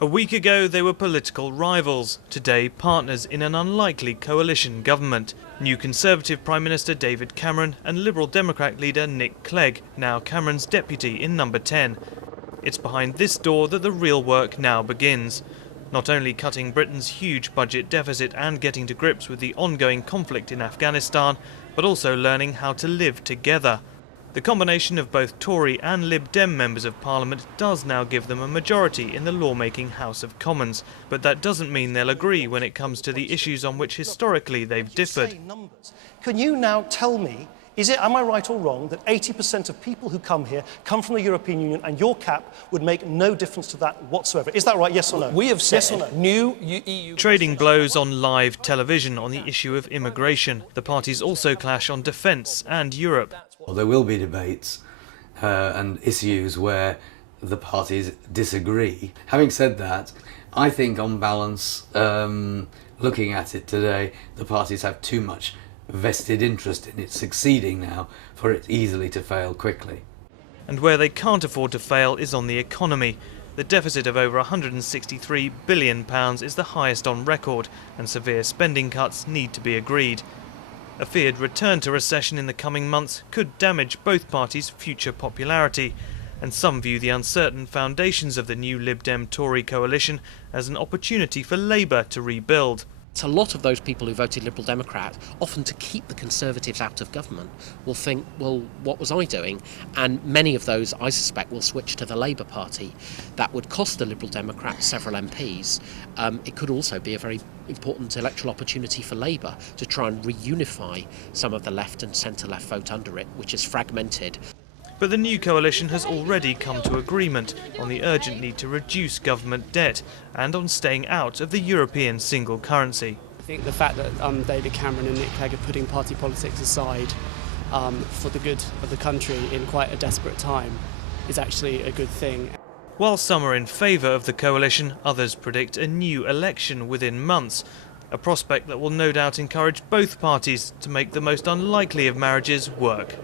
A week ago they were political rivals, today partners in an unlikely coalition government. New Conservative Prime Minister David Cameron and Liberal Democrat leader Nick Clegg, now Cameron's deputy in number 10. It's behind this door that the real work now begins. Not only cutting Britain's huge budget deficit and getting to grips with the ongoing conflict in Afghanistan, but also learning how to live together. The combination of both Tory and Lib Dem members of Parliament does now give them a majority in the lawmaking House of Commons, but that doesn't mean they'll agree when it comes to the issues on which historically they've differed. Can you now tell me, am I right or wrong, that 80% of people who come here come from the European Union and your cap would make no difference to that whatsoever? Is that right, yes or no? We have said yes or no? New EU... Trading blows on live television on the issue of immigration. The parties also clash on defence and Europe. Well, there will be debates and issues where the parties disagree. Having said that, I think on balance, looking at it today, the parties have too much vested interest in it succeeding now for it easily to fail quickly. And where they can't afford to fail is on the economy. The deficit of over £163 billion is the highest on record, and severe spending cuts need to be agreed. A feared return to recession in the coming months could damage both parties' future popularity, and some view the uncertain foundations of the new Lib Dem Tory coalition as an opportunity for Labour to rebuild. A lot of those people who voted Liberal Democrat, often to keep the Conservatives out of government, will think, well, what was I doing? And many of those, I suspect, will switch to the Labour Party. That would cost the Liberal Democrats several MPs. It could also be a very important electoral opportunity for Labour to try and reunify some of the left and centre-left vote under it, which is fragmented. But the new coalition has already come to agreement on the urgent need to reduce government debt and on staying out of the European single currency. I think the fact that David Cameron and Nick Clegg are putting party politics aside for the good of the country in quite a desperate time is actually a good thing. While some are in favour of the coalition, others predict a new election within months, a prospect that will no doubt encourage both parties to make the most unlikely of marriages work.